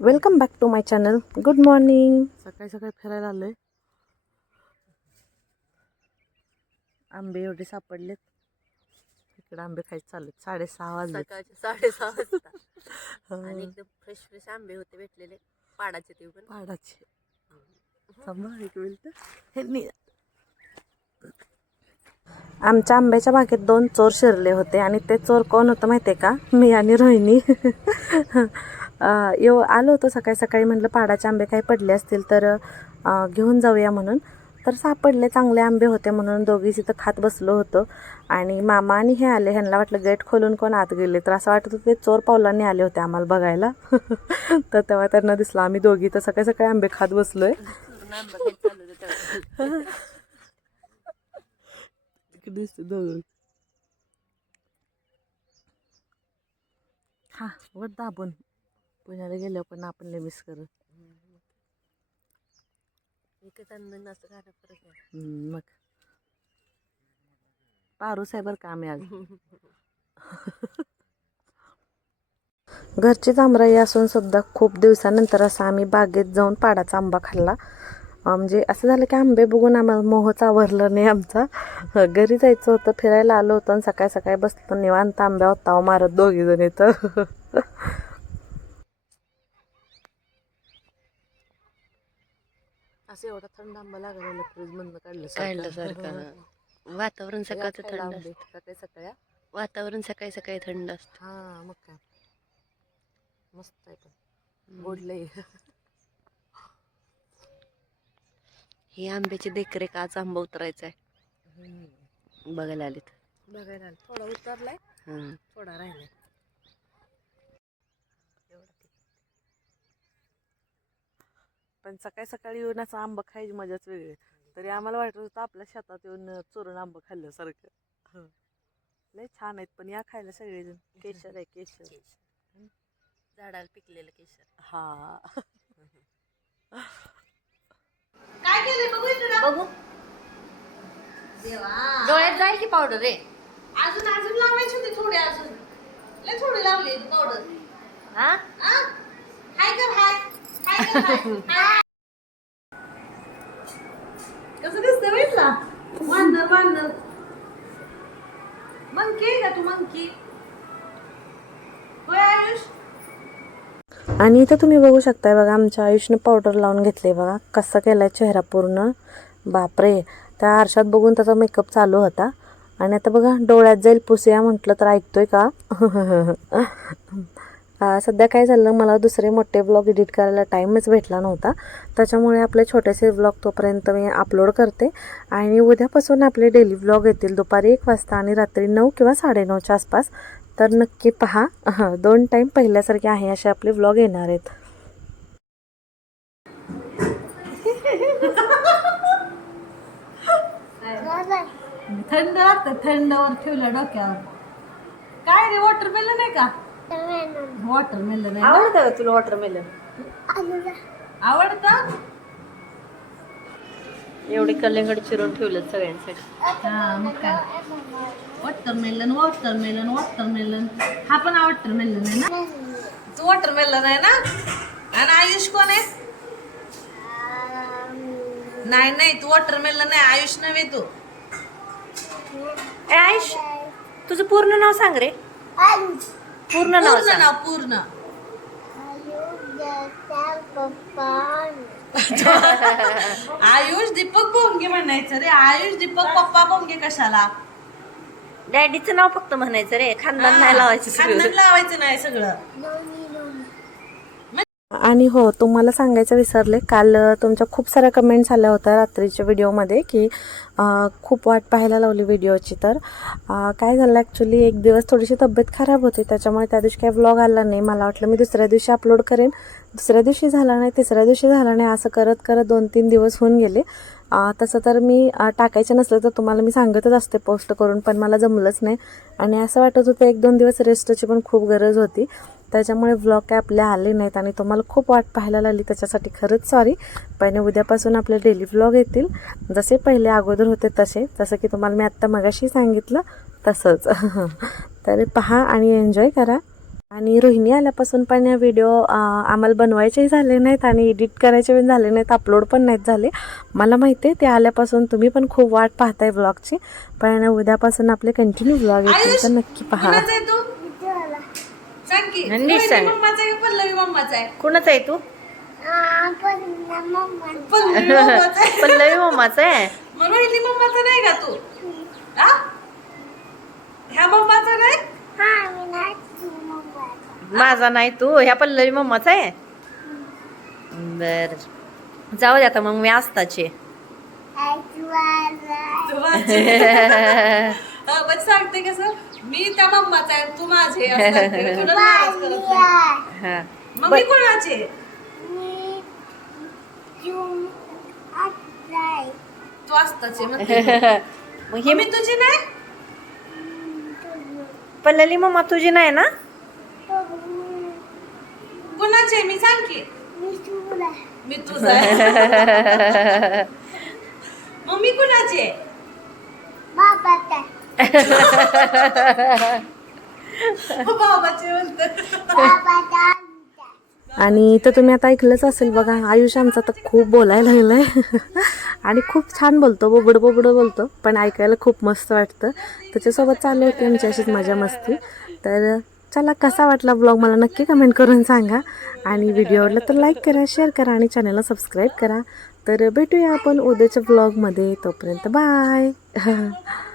Welcome back to my channel good morning सकाळी सकाळी फिरायला आलोय. आंबे एवढे सापडलेत. इकडे आंबे खायचे चालू आहेत. साडेसहा वाजले सकाळचे साडेसहा वाजता. आणि एकदम फ्रेश फ्रेश आंबे होते भेटलेले. पाडाचे ते पण. पाडाचे. थांबा एक मिनिट. हे नि- आमच्या आंब्याच्या बागेत दोन चोर शिरले होते आणि ते चोर कोण होतं माहिती आहे का? मी आणि रोहिणी. येऊ आलो होतो सकाळी सकाळी म्हटलं पाडाचे आंबे काही पडले असतील तर घेऊन जाऊया म्हणून. तर सापडले चांगले आंबे होते म्हणून दोघी तिथं खात बसलो होतो. आणि मामा आणि हे आले ह्यांना वाटलं गेट खोलून कोण आत गेले. तर असं वाटत होतं ते चोर पावलांनी आले होते आम्हाला बघायला. तर तेव्हा त्यांना दिसलं आम्ही दोघी तर सकाळी सकाळी आंबे खात बसलोय. आहे आंबा हा वर दाबून. पुण्याला गेलो पण आपण लय मिस आणणं असं आहे हम्म, मग. पारूस आहे बरं का आम्ही आज घरचीच आमराई असून सुद्धा खूप दिवसानंतर असं आम्ही बागेत जाऊन पाडाचा आंबा खाल्ला. अं, म्हणजे असं झालं की आंबे बघून आम्हाला मोहच आवरलं नाही आमचा. अं, घरी जायचं होतं फिरायला आलो होतो आणि सकाळी सकाळी बसलो निवांत आंब्या होता मारत दोघी जण इथं. असं एवढा थंड आंबा फ्रीज मधनं काढलं काढल्यासारखं वातावरण सकाळचं थंड असतं. सकाळी सकाळी? वातावरण सकाळी सकाळी थंड असतं. हा मग काय. मस्त आहे पण. गोड लई. ही आंब्याची देखरेख आज आंबा उतरायचा आहे. बघायला आलीत. बघायला आलं. थोडा उतरलाय हां. थोडा राहिलाय. पण सकाळी सकाळी येऊन असं आंबा खायची मजाच वेगळी. तरी आम्हाला वाटत होतं आपल्या शेतात येऊन चोरून आंबा खाल्ल्यासारखं. लय छान आहेत पण या खायला सगळेजण. केशर आहे केशर. झाडाला पिकलेलं केशर. हा. बघू डोळ्यात जाईल की पावडर रे? अजून अजून लावायची होती थोडी अजून. लय थोडी लावली पावडर हा? हाय कर हाय. हाय कर हाय. आणि इथं तुम्ही बघू शकताय बघा आमच्या आयुषने पावडर लावून घेतले बघा. कसा केलाय चेहरा पूर्ण. बापरे. त्या आरशात बघून त्याचा मेकअप चालू होता. आणि आता बघा डोळ्यात जाईल पुसया म्हटलं तर ऐकतोय का? सध्या काय झालं मला दुसरे मोठे ब्लॉग एडिट करायला टाईमच भेटला नव्हता. त्याच्यामुळे आपले छोटेसे ब्लॉग तोपर्यंत मी अपलोड करते. आणि उद्यापासून आपले डेली ब्लॉग येतील दुपारी एक वाजता आणि रात्री नऊ किंवा साडेनऊच्या आसपास. तर नक्की पहा. हं, दोन टाईम पहिल्यासारखे आहे असे आपले व्लॉग येणार आहेत. थंड लागतं थंडवर ठेवलं डोक्यावर. काय रे वॉटरमेलन आहे का? वॉटरमेलन आहे आवडतं का तुला वॉटरमेलन आवडतं? एवढे कलिंगड चिरून ठेवलं सगळ्यांसाठी. हा मग काय? वॉटरमेलन वॉटरमेलन वॉटरमेलन हा पण वॉटरमेलन आहे ना? तू वॉटरमेलन आहे ना? आणि आयुष कोण आहे? नाही नाही तू वॉटरमेलन आहे आयुष नव्हे तू. ए आयुष तुझं पूर्ण नाव सांग रे. पूर्ण नाव पूर्ण सांग. नाव पूर्ण. आयुष दीपक बोंगे म्हणायचं रे. आयुष दीपक पप्पा बोंगे कशाला? डॅडीचं नाव फक्त म्हणायचं रे. खानदान नाही लावायचं खानदान सगळं. लावायचं नाही सगळं. आणि हो तुम्हाला सांगायचं विसरले काल तुमच्या खूप साऱ्या कमेंट्स आल्या होत्या रात्रीच्या व्हिडिओमध्ये की खूप वाट पाहायला लावली व्हिडिओची तर. काय झालं ॲक्च्युली एक दिवस थोडीशी तब्येत खराब होती त्याच्यामुळे त्या दिवशी काही व्लॉग आला नाही. मला वाटलं मी दुसऱ्या दिवशी अपलोड करेन. दुसऱ्या दिवशी झाला नाही तिसऱ्या दिवशी झाला नाही असं करत करत दोन तीन दिवस होऊन गेले. तसं तर मी टाकायचं नसलं तर तुम्हाला मी सांगतच असते पोस्ट करून पण मला जमलंच नाही. आणि असं वाटत होतं एक दोन दिवस रेस्टची पण खूप गरज होती. त्याच्यामुळे व्लॉग काय आपले आले नाहीत आणि तुम्हाला खूप वाट पाहायला लागली त्याच्यासाठी. खरंच सॉरी पण उद्यापासून आपले डेली व्लॉग येतील. जसे पहिले अगोदर होते तसे. जसं की तुम्हाला मी आत्ता मगाशी सांगितलं तसंच. तर पहा आणि एन्जॉय करा. आणि रोहिणी आल्यापासून पण या व्हिडिओ आम्हाला बनवायचेही झाले नाहीत आणि एडिट करायचे पण झाले नाहीत अपलोड पण नाहीत झाले. मला माहिती आहे ते आल्यापासून तुम्ही पण खूप वाट पाहताय ब्लॉगची पण उद्यापासून आपले कंटिन्यू ब्लॉग येतील तर नक्की पहा. सांग की नीट रोहिणी सांग. मम्माचा आहे का पल्लवी मम्माचा आहे? कुणाच आहे तू? पल्लवी मम्माचा. आहे. पल्लवी मम्माचा आहे? मग रोहिणी मम्माचा नाही का तू? हा? ह्या मम्माचा नाही? माझा नाही तू ह्या पल्लवी मम्माचा आहे? बर. जाऊ दे आता मग मी आस्ताचे. हा, पण सांगते कसं? मी त्या मम्माचा आहे तू माझे असं सांगते. मी कुणाला नाराज करत नाही. हा. मग मी कोणाचे? तू असताचे म्हणते. मग ही मी तुझी नाही? पल्लवी मम्मा तुझी नाही ना? कुणाचे? मी सांग की मी तुझा आहे. मग मी कुणाचे? बाबाचे म्हणतात आणि तर तुम्ही आता ऐकलंच असेल बघा आयुष आमचा तर खूप बोलायला लागलाय. आणि खूप छान बोलतो बोबड बोबड बोलतो पण ऐकायला खूप मस्त वाटतं. त्याच्यासोबत चालू होती आमची अशीच मजा मस्ती. तर चला कसा वाटला ब्लॉग मला नक्की कमेंट करून सांगा. आणि व्हिडिओ आवडला तर लाईक करा शेअर करा आणि चॅनलला सबस्क्राईब करा. तर भेटूया आपण उद्याच्या ब्लॉगमध्ये तोपर्यंत बाय